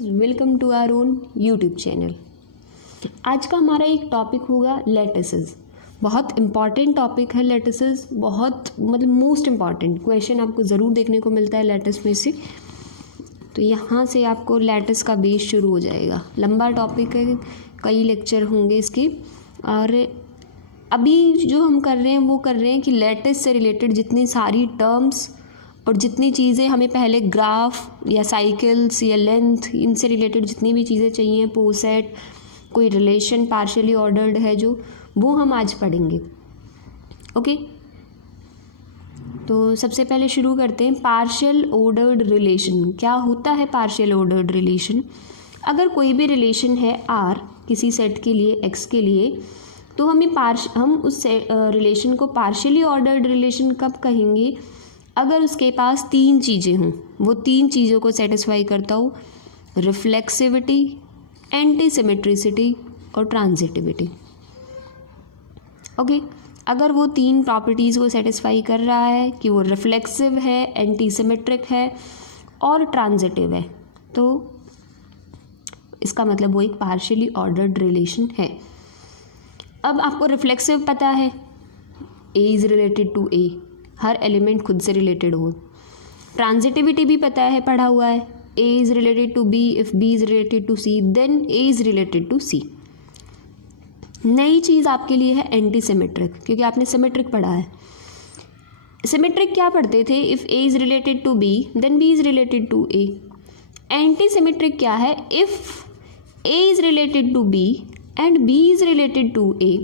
Welcome to our own YouTube channel. आज का हमारा एक टॉपिक होगा लैटिसेस। बहुत इम्पॉर्टेंट टॉपिक है लैटिसेस, बहुत मतलब मोस्ट इम्पॉर्टेंट क्वेश्चन आपको ज़रूर देखने को मिलता है लैटिस में से। तो यहाँ से आपको लैटिस का बेस शुरू हो जाएगा। लंबा टॉपिक है, कई लेक्चर होंगे इसके। और अभी जो हम कर रहे हैं वो कर रहे हैं कि लैटिस से रिलेटेड जितनी सारी टर्म्स और जितनी चीज़ें हमें पहले ग्राफ या साइकिल्स या लेंथ इनसे रिलेटेड जितनी भी चीज़ें चाहिए, पोसेट, कोई रिलेशन पार्शियली ऑर्डर्ड है जो, वो हम आज पढ़ेंगे। ओके, तो सबसे पहले शुरू करते हैं पार्शियल ऑर्डर्ड रिलेशन। क्या होता है पार्शियल ऑर्डर्ड रिलेशन? अगर कोई भी रिलेशन है आर किसी सेट के लिए एक्स के लिए, तो हम उस रिलेशन को पार्शियली ऑर्डर्ड रिलेशन कब कहेंगे? अगर उसके पास तीन चीज़ें हों, वो तीन चीज़ों को सेटिस्फाई करता हो, रिफ्लेक्सिविटी, एंटीसिमेट्रिसिटी और ट्रांजिटिविटी। ओके, अगर वो तीन प्रॉपर्टीज़ को सेटिस्फाई कर रहा है कि वो रिफ्लेक्सिव है, एंटीसिमेट्रिक है और ट्रांजिटिव है, तो इसका मतलब वो एक पार्शियली ऑर्डर्ड रिलेशन है। अब आपको रिफ्लेक्सिव पता है, ए इज़ रिलेटेड टू ए, हर एलिमेंट खुद से रिलेटेड हो। ट्रांजिटिविटी भी पता है, पढ़ा हुआ है, ए is related to b, if b is related to c then a is related to c. नई चीज़ आपके लिए है एंटीसिमेट्रिक, क्योंकि आपने सिमेट्रिक पढ़ा है। सिमेट्रिक क्या पढ़ते थे? If A is related to b then b is related to a. Antisymmetric क्या है? If A is related to b and b is related to ए,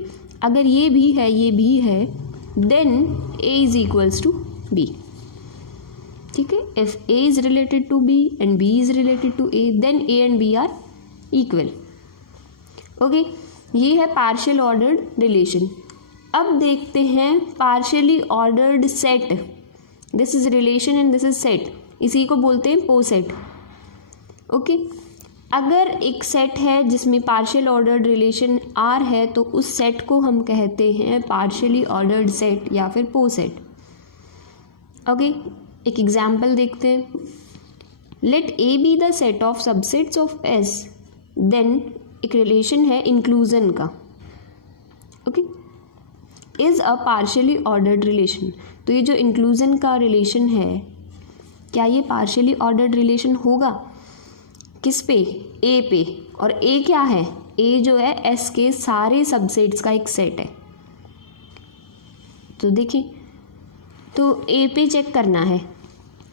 अगर ये भी है ये भी है, then a is equals to b। ठीक है, if a is related to b and b is related to a then a and b are equal। Okay, ये है पार्शियल ऑर्डर्ड रिलेशन। अब देखते हैं partially ordered set. This is relation and this is set, इसी को बोलते हैं पोसेट। Okay, अगर एक सेट है जिसमें पार्शियल ऑर्डर्ड रिलेशन आर है, तो उस सेट को हम कहते हैं पार्शियली ऑर्डर्ड सेट या फिर पोसेट। ओके, एक एग्जांपल देखते हैं। Let A be the set of subsets of S, then एक रिलेशन है इंक्लूजन का। Okay, is a partially ordered relation. तो ये जो इंक्लूजन का रिलेशन है, क्या ये पार्शियली ऑर्डर्ड रिलेशन होगा? किस पे? ए पे। और ए क्या है? ए जो है एस के सारे सबसेट्स का एक सेट है। तो देखिए, तो ए पे चेक करना है।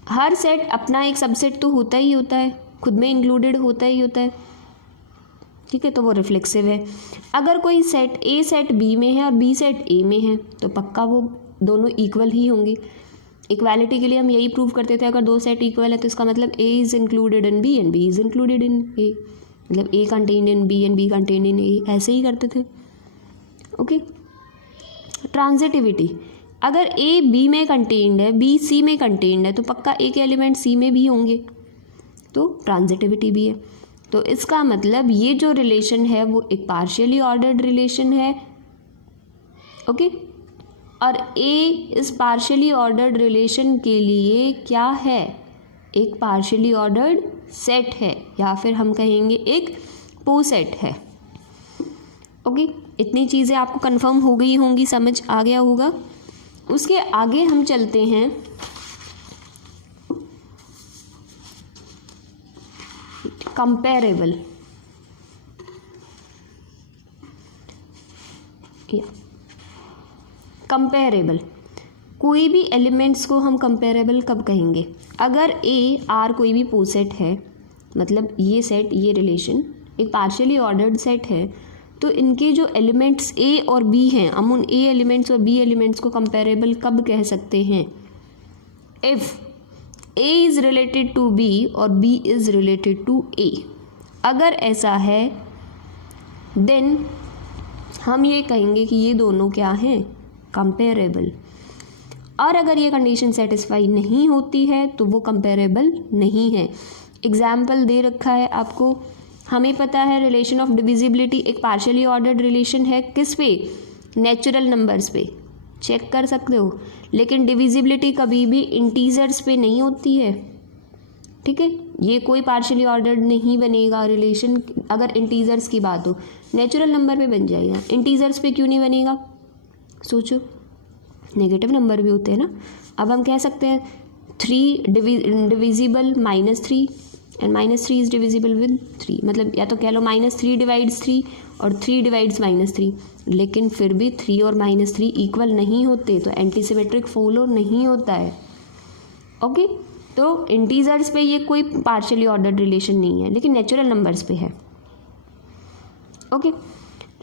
हर सेट अपना एक सबसेट तो होता ही होता है, खुद में इंक्लूडेड होता ही होता है। ठीक है, तो वो रिफ्लेक्सिव है। अगर कोई सेट ए सेट बी में है और बी सेट ए में है, तो पक्का वो दोनों इक्वल ही होंगे। इक्वालिटी के लिए हम यही प्रूव करते थे, अगर दो सेट इक्वल है तो इसका मतलब a is included in b and b is included in a, मतलब a contained in b and b contained in a, ऐसे ही करते थे। ओके, ट्रांजिटिविटी, अगर ए बी में कंटेन्ड है, बी सी में कंटेन्ड है, तो पक्का ए के एलिमेंट सी में भी होंगे, तो ट्रांजिटिविटी भी है। तो इसका मतलब ये जो रिलेशन है वो एक पार्शियली ऑर्डर्ड रिलेशन है। ओके, और ए इस पार्शियली ऑर्डर्ड रिलेशन के लिए क्या है? एक पार्शियली ऑर्डर्ड सेट है, या फिर हम कहेंगे एक पोसेट है। ओके, इतनी चीज़ें आपको कंफर्म हो गई होंगी, समझ आ गया होगा। उसके आगे हम चलते हैं कंपेरेबल। कंपेरेबल, कोई भी एलिमेंट्स को हम कंपेरेबल कब कहेंगे? अगर ए आर कोई भी पोसेट है, मतलब ये सेट, ये रिलेशन एक पार्शियली ऑर्डर्ड सेट है, तो इनके जो एलिमेंट्स ए और बी हैं, हम उन ए एलिमेंट्स और बी एलिमेंट्स को कंपेरेबल कब कह सकते हैं? If A is related to B और बी इज़ रिलेटेड टू ए। अगर ऐसा है देन हम ये कहेंगे कि ये दोनों क्या हैं? कंपेरेबल। और अगर ये कंडीशन सेटिस्फाई नहीं होती है तो वो कंपेरेबल नहीं है। एग्जाम्पल दे रखा है आपको, हमें पता है रिलेशन ऑफ डिविजिबिलिटी एक पार्शियली ऑर्डर्ड रिलेशन है। किस पे? नेचुरल नंबर्स पे, चेक कर सकते हो। लेकिन डिविजिबिलिटी कभी भी इंटीजर्स पे नहीं होती है, ठीक है, ये कोई पार्शियली ऑर्डर्ड नहीं बनेगा रिलेशन अगर इंटीजर्स की बात हो, नेचुरल नंबर पे बन जाएगा, इंटीजर्स पे क्यों नहीं बनेगा, सोचो, नेगेटिव नंबर भी होते हैं ना। अब हम कह सकते हैं 3 divisible -3 and -3 is divisible with 3, मतलब या तो कह लो -3 डिवाइड्स 3 और 3 डिवाइड्स -3, लेकिन फिर भी 3 और -3 इक्वल नहीं होते, तो एंटीसिमेट्रिक फॉलो नहीं होता है। ओके, तो इंटीजर्स पे ये कोई पार्शियली ऑर्डर्ड रिलेशन नहीं है, लेकिन नेचुरल नंबर्स पे है। ओके,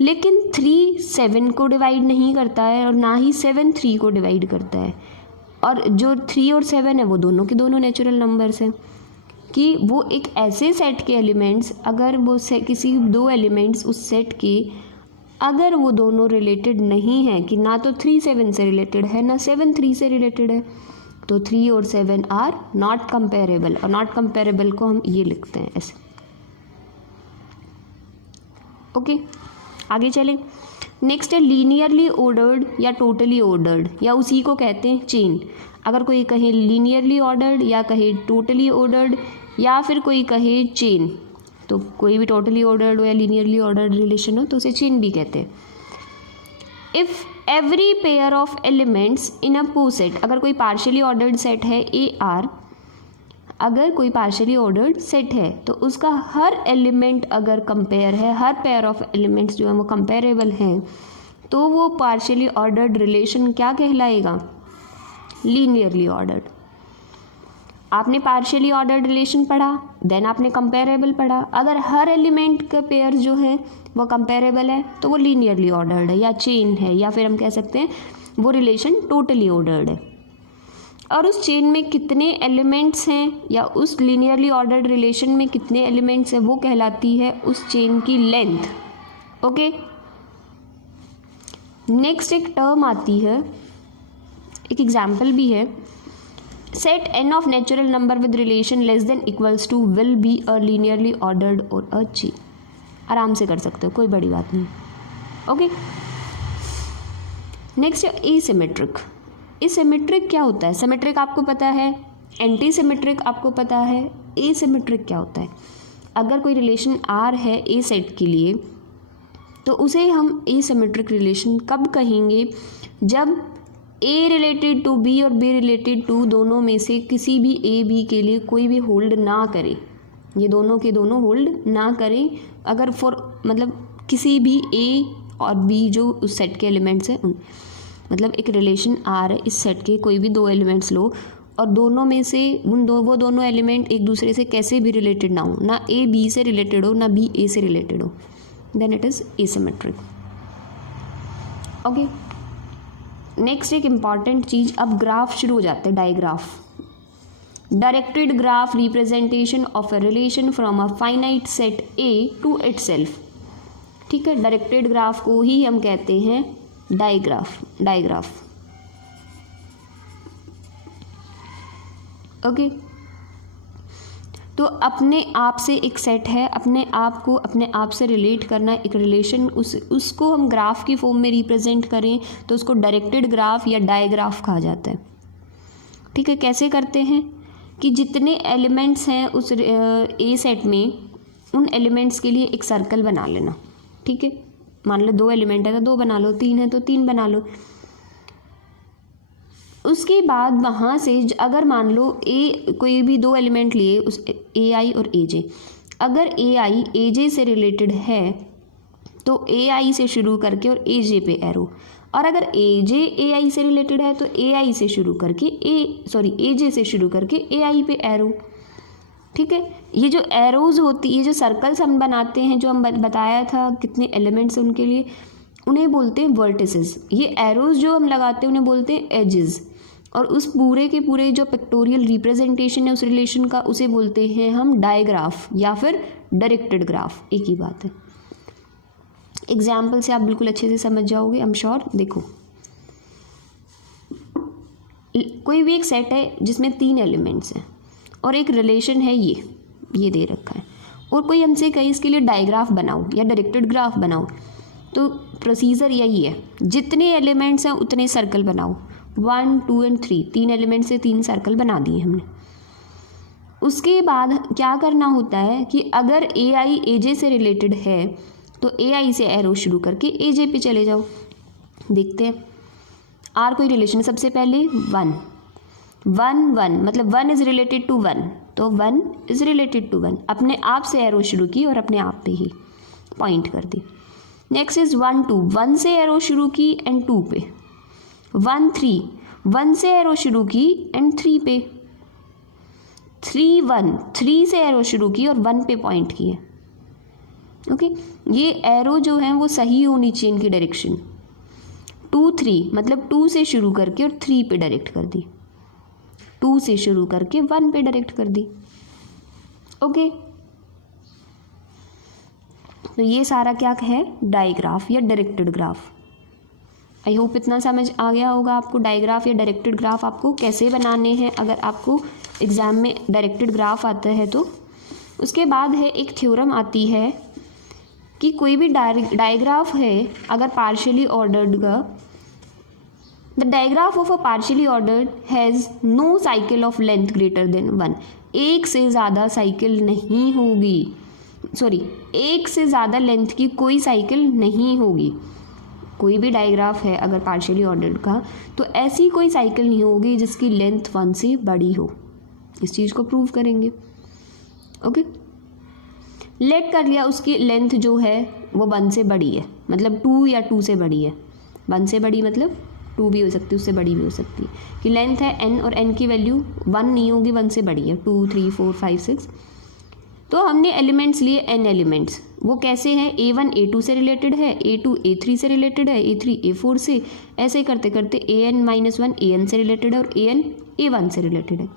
लेकिन 3 7 को डिवाइड नहीं करता है और ना ही 7 3 को डिवाइड करता है, और जो 3 और 7 है वो दोनों के दोनों नेचुरल नंबर्स हैं, कि वो एक ऐसे सेट के एलिमेंट्स, अगर वो किसी दो एलिमेंट्स उस सेट के अगर वो दोनों रिलेटेड नहीं है, कि ना तो 3 7 से रिलेटेड है ना 7 3 से रिलेटेड है, तो 3 और 7 आर नॉट कंपेरेबल, और नॉट कंपेरेबल को हम ये लिखते हैं ऐसे। ओके, आगे चलें। नेक्स्ट है लीनियरली ऑर्डर्ड या टोटली ऑर्डर्ड, या उसी को कहते हैं चेन। अगर कोई कहे लीनियरली ऑर्डर्ड या कहे टोटली ऑर्डर्ड या फिर कोई कहे चेन, तो कोई भी टोटली ऑर्डर्ड हो या लीनियरली ऑर्डर्ड रिलेशन हो तो उसे चेन भी कहते हैं। If every pair of elements in a coset, अगर कोई पार्शियली ऑर्डर्ड सेट है AR, अगर कोई पार्शियली ऑर्डर्ड सेट है तो उसका हर एलिमेंट अगर कंपेयर है, हर पेयर ऑफ एलिमेंट्स जो है वो कंपेरेबल हैं, तो वो पार्शियली ऑर्डर्ड रिलेशन क्या कहलाएगा, लीनियरली ऑर्डर्ड। आपने पार्शियली ऑर्डर्ड रिलेशन पढ़ा, देन आपने कंपेरेबल पढ़ा, अगर हर एलिमेंट का पेयर जो है वो कंपेरेबल है तो वो लीनियरली ऑर्डर्ड है या चेन है, या फिर हम कह सकते हैं वो रिलेशन टोटली ऑर्डर्ड है। और उस चेन में कितने एलिमेंट्स हैं या उस लीनियरली ऑर्डर्ड रिलेशन में कितने एलिमेंट्स हैं वो कहलाती है उस चेन की लेंथ। ओके, नेक्स्ट एक टर्म आती है, एक एग्जाम्पल भी है, set n of natural number with relation less than equals to will be a linearly ordered और अ चेन। आराम से कर सकते हो, कोई बड़ी बात नहीं। ओके, नेक्स्ट है एसिमेट्रिक। एसिमेट्रिक क्या होता है, सिमेट्रिक आपको पता है, एंटी सिमेट्रिक आपको पता है, एसिमेट्रिक क्या होता है। अगर कोई रिलेशन R है ए सेट के लिए तो उसे हम एसिमेट्रिक रिलेशन कब कहेंगे, जब A रिलेटेड टू B और B रिलेटेड टू दोनों में से किसी भी A B के लिए कोई भी होल्ड ना करे, ये दोनों के दोनों होल्ड ना करें। अगर मतलब किसी भी A और B जो उस सेट के एलिमेंट्स हैं, मतलब एक रिलेशन R है, इस सेट के कोई भी दो एलिमेंट्स लो और दोनों में से वो दोनों एलिमेंट एक दूसरे से कैसे भी रिलेटेड ना हो, ना A B से रिलेटेड हो ना B A से रिलेटेड हो, then it is asymmetric. Okay, next एक इम्पॉर्टेंट चीज़, अब ग्राफ शुरू हो जाते हैं, digraph. Directed graph representation of a relation from a finite set A to itself. ठीक है, डायरेक्टेड ग्राफ को ही हम कहते हैं डायग्राफ। ओके, तो अपने आप से एक सेट है, अपने आप को अपने आप से रिलेट करना, एक रिलेशन उसको हम ग्राफ की फॉर्म में रिप्रेजेंट करें तो उसको डायरेक्टेड ग्राफ या डायग्राफ कहा जाता है। ठीक है, कैसे करते हैं कि जितने एलिमेंट्स हैं उस ए सेट में, उन एलिमेंट्स के लिए एक सर्कल बना लेना। ठीक है, मान लो 2 एलिमेंट है तो 2 बना लो, 3 है तो 3 बना लो। उसके बाद वहाँ से अगर मान लो कोई भी 2 एलिमेंट लिए, उस AI और AJ, अगर AI AJ से रिलेटेड है तो AI से शुरू करके और AJ पे एरो, और अगर AJ AI से रिलेटेड है तो AI से शुरू करके AJ से शुरू करके AI पे एरो। ठीक है, ये जो एरोज होती, ये जो सर्कल्स हम बनाते हैं, जो हम बताया था कितने एलिमेंट्स हैं उनके लिए, उन्हें बोलते हैं वर्टिसेस। ये एरोज जो हम लगाते हैं उन्हें बोलते हैं एजेस, और उस पूरे के पूरे जो पिक्टोरियल रिप्रेजेंटेशन है उस रिलेशन का, उसे बोलते हैं हम डायग्राफ या फिर डायरेक्टेड ग्राफ, एक ही बात है। एग्जाम्पल से आप बिल्कुल अच्छे से समझ जाओगे, आई एम श्योर। देखो, कोई भी एक सेट है जिसमें 3 एलिमेंट्स हैं और एक रिलेशन है, ये दे रखा है, और कोई हमसे कहे इसके लिए डायग्राफ बनाओ या डायरेक्टेड ग्राफ बनाओ, तो प्रोसीजर यही है, जितने एलिमेंट्स हैं उतने सर्कल बनाओ, 1 2 एंड 3, 3 एलिमेंट से 3 सर्कल बना दिए हमने। उसके बाद क्या करना होता है कि अगर ए आई ए जे से रिलेटेड है तो ए आई से एरो शुरू करके ए जे पे चले जाओ। देखते हैं आर कोई रिलेशन है, सबसे पहले 1 1 1 मतलब 1 इज़ रिलेटेड टू 1, तो 1 इज़ रिलेटेड टू 1, अपने आप से एरो शुरू की और अपने आप पे ही पॉइंट कर दी। नेक्स्ट इज 1 2, 1 से एरो शुरू की एंड 2 पे। 1 3, 1 से एरो शुरू की एंड 3 पे। 3 1, 3 से एरो शुरू की और 1 पे पॉइंट किए। ओके, ये एरो जो है वो सही होनी चाहिए इनकी डायरेक्शन। 2 3 मतलब 2 से शुरू करके और 3 पे डायरेक्ट कर दी, 2 से शुरू करके 1 पे डायरेक्ट कर दी। ओके, तो ये सारा क्या है, डायग्राफ या डायरेक्टेड ग्राफ। आई होप इतना समझ आ गया होगा आपको डायग्राफ या डायरेक्टेड ग्राफ आपको कैसे बनाने हैं अगर आपको एग्ज़ाम में डायरेक्टेड ग्राफ आता है तो। उसके बाद है एक थ्योरम आती है कि कोई भी डायग्राफ है अगर पार्शियली ऑर्डर्ड का, the digraph of a partially ordered has no cycle of length greater than 1, एक से ज़्यादा साइकिल नहीं होगी, सॉरी एक से ज़्यादा लेंथ की कोई साइकिल नहीं होगी। कोई भी डायग्राफ है अगर पार्शियली ऑर्डर्ड का तो ऐसी कोई साइकिल नहीं होगी जिसकी लेंथ 1 से बड़ी हो। इस चीज़ को प्रूव करेंगे। ओके, लेट कर लिया उसकी लेंथ जो है वो 1 से बड़ी है, मतलब 2 या 2 से बड़ी है। 1 से बड़ी मतलब 2 भी हो सकती है, उससे बड़ी भी हो सकती है। कि लेंथ है n और n की वैल्यू 1 नहीं होगी, 1 से बड़ी है, 2 3 4 5 6। तो हमने एलिमेंट्स लिए n एलिमेंट्स, वो कैसे हैं, a1 a2 से रिलेटेड है, a2 a3 से रिलेटेड है, a3 a4 से, ऐसे करते करते an-1 an से रिलेटेड है और an a1 से रिलेटेड है।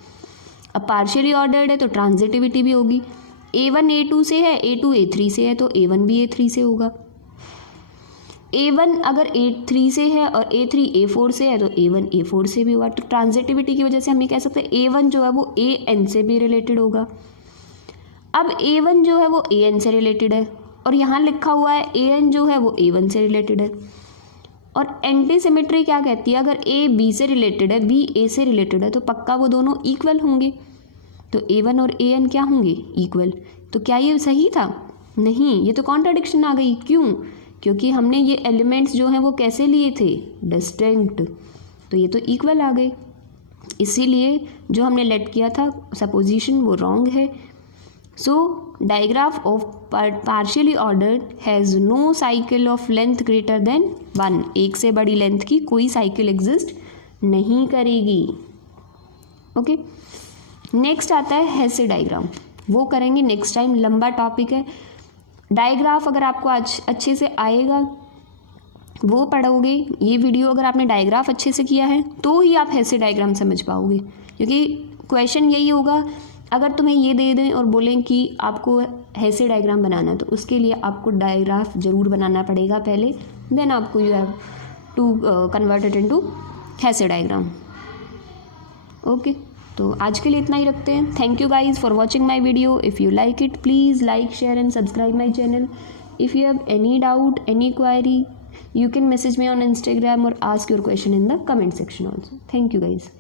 अब पार्शियली ऑर्डर्ड है तो ट्रांजिटिविटी भी होगी, a1 a2 से है, a2 a3 से है तो a1 भी a3 से होगा। a1 अगर a3 से है और a3 a4 से है तो a1 a4 से भी होगा। तो ट्रांजिटिविटी की वजह से हम ये कह सकते हैं a1 जो है वो an से भी रिलेटेड होगा। अब a1 जो है वो an से रिलेटेड है और यहाँ लिखा हुआ है an जो है वो a1 से रिलेटेड है। और एंटी सिमेट्री क्या कहती है, अगर a b से रिलेटेड है, b a से रिलेटेड है तो पक्का वो दोनों इक्वल होंगे। तो a1 और an क्या होंगे, इक्वल। तो क्या ये सही था, नहीं, ये तो कॉन्ट्राडिक्शन आ गई। क्यों, क्योंकि हमने ये एलिमेंट्स जो हैं वो कैसे लिए थे, डिस्टिंक्ट, तो ये तो इक्वल आ गए। इसीलिए जो हमने लेट किया था सपोजिशन वो रॉन्ग है। So digraph of partially ordered has no cycle of length greater than 1, एक से बड़ी लेंथ की कोई साइकिल एग्जिस्ट नहीं करेगी। ओके, नेक्स्ट आता है हेसे डायग्राम, वो करेंगे नेक्स्ट टाइम, लंबा टॉपिक है। डायग्राफ अगर आपको आज अच्छे से आएगा वो पढ़ोगे, ये वीडियो अगर आपने डायग्राफ अच्छे से किया है तो ही आप हेसे डायग्राम समझ पाओगे। क्योंकि क्वेश्चन यही होगा, अगर तुम्हें ये दे दें और बोलें कि आपको हेसे डायग्राम बनाना, तो उसके लिए आपको डायग्राफ ज़रूर बनाना पड़ेगा पहले, देन आपको you have to convert it into Hasse diagram. Okay, तो आज के लिए इतना ही रखते हैं। Thank you guys for watching my video. If you like it please like share and subscribe my channel. If you have any doubt, any query, you can message me on Instagram or ask your question in the comment section also. Thank you guys.